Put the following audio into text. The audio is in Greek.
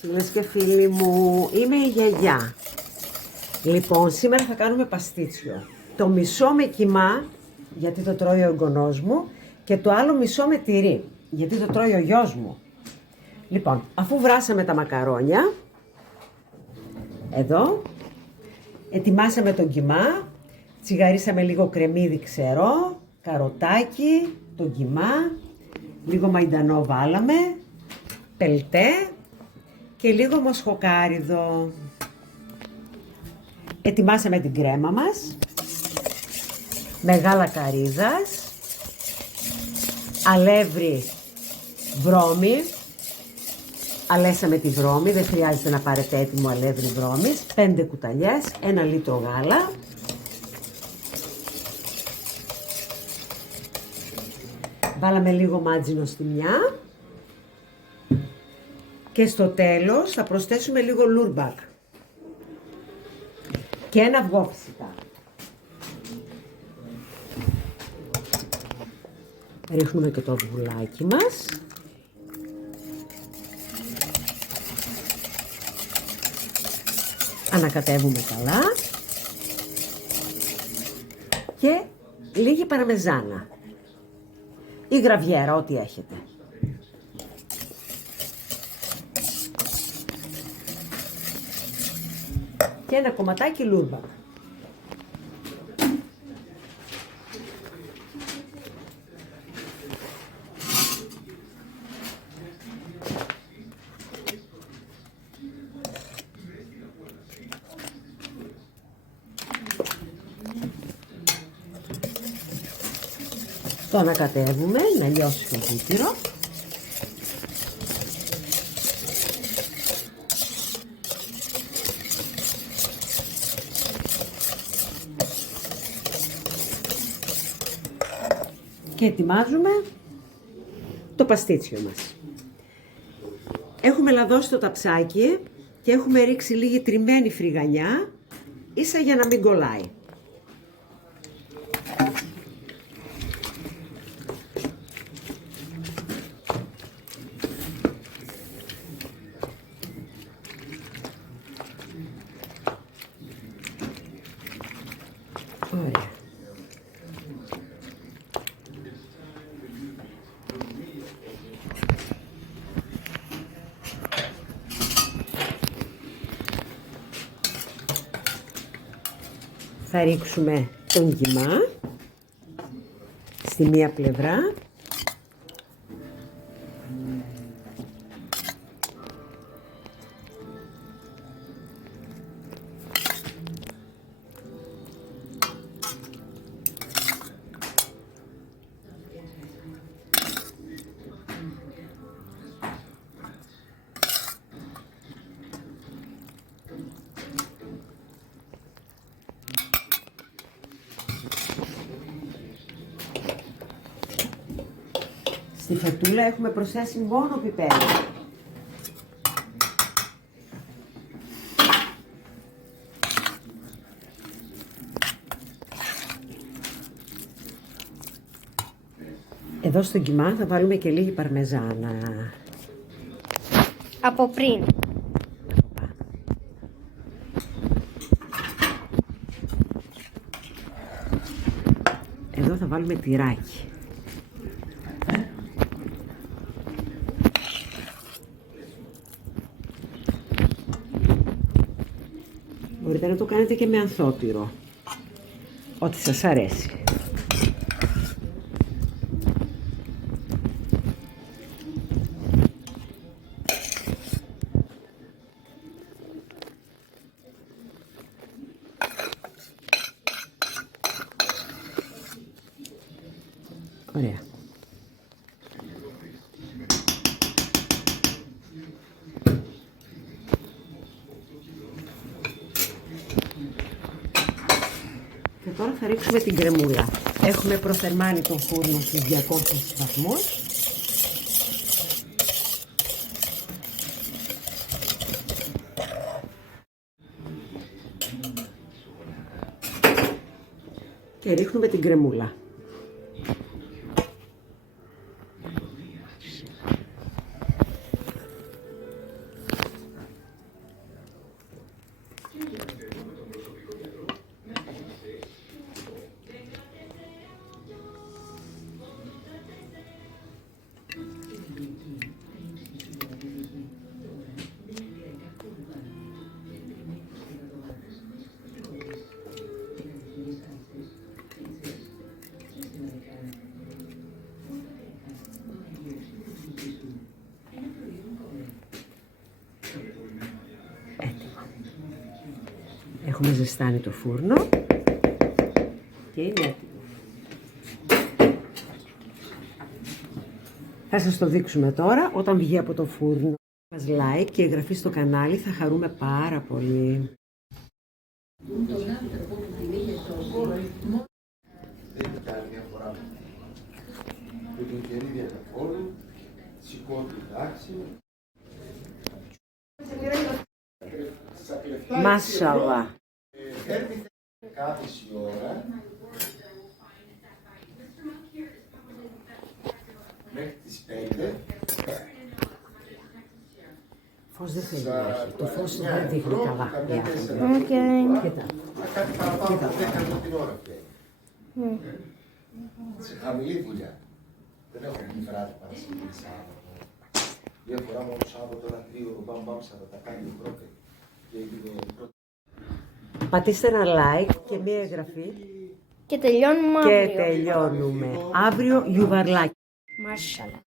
Φίλες και φίλοι μου, είμαι η γιαγιά. Λοιπόν, σήμερα θα κάνουμε παστίτσιο. Το μισό με κιμά, γιατί το τρώει ο εγγονός μου, και το άλλο μισό με τυρί, γιατί το τρώει ο γιος μου. Λοιπόν, αφού βράσαμε τα μακαρόνια, εδώ, ετοιμάσαμε τον κιμά, τσιγαρίσαμε λίγο κρεμμύδι ξερό, καροτάκι, τον κιμά, λίγο μαϊντανό βάλαμε, πελτέ και λίγο μοσχοκάριδο. Ετοιμάσαμε την κρέμα μας με γάλα καρύδας, αλεύρι, βρώμη. Αλέσαμε τη βρώμη, δεν χρειάζεται να πάρετε έτοιμο αλεύρι βρώμης. 5 κουταλιές, 1 λίτρο γάλα. Βάλαμε λίγο μάτζινο στη μια. Και στο τέλος θα προσθέσουμε λίγο λούρμπακ. Και ένα αυγό φυσικά. Ρίχνουμε και το αυγουλάκι μας. Ανακατεύουμε καλά. Και λίγη παρμεζάνα. Ή γραβιέρα, ό,τι έχετε. Και ένα κομματάκι λούρμπακ. Το ανακατεύουμε να λιώσει το βούτυρο. Και ετοιμάζουμε το παστίτσιο μας. Έχουμε λαδώσει το ταψάκι και έχουμε ρίξει λίγη τριμμένη φρυγανιά, ίσα για να μην κολλάει. Ωραία. Θα ρίξουμε τον κιμά στη μία πλευρά . Στη φετούλα έχουμε προσθέσει μόνο πιπέρι. Εδώ στο κιμά θα βάλουμε και λίγη παρμεζάνα. Από πριν. Εδώ θα βάλουμε τυράκι. Μπορείτε να το κάνετε και με ανθότυρο, ό,τι σας αρέσει. Ωραία. Και τώρα θα ρίξουμε την κρεμούλα. Έχουμε προθερμάνει τον φούρνο στους 200 βαθμούς. Και ρίχνουμε την κρεμούλα. Έχουμε ζεστάνει το φούρνο και είναι έτοιμο. Θα σας το δείξουμε τώρα όταν βγει από το φούρνο. Μας like και εγγραφή στο κανάλι, θα χαρούμε πάρα πολύ. Μάσαλα. Κάθιση ώρα μέχρι τις 5. Φως δεν θέλει να έχει. Το φως δεν δείχνει καλά. Κοίτα. Κάτι παραπάνω από 10 λεπτά την ώρα φταίει. Σε χαμηλή δουλειά. Δεν έχω την βράδυ Παρασκευή Σάββατο. Μία φορά μόνο Σάββατο, ένα τρίωρο, μπαμ, θα τα κάνει η πρώτη. Και έγινε η πρώτη. Πατήστε ένα like και μία εγγραφή. Και τελειώνουμε αύριο. Και τελειώνουμε. Αύριο γιουβαρλάκι. Μάσαλα.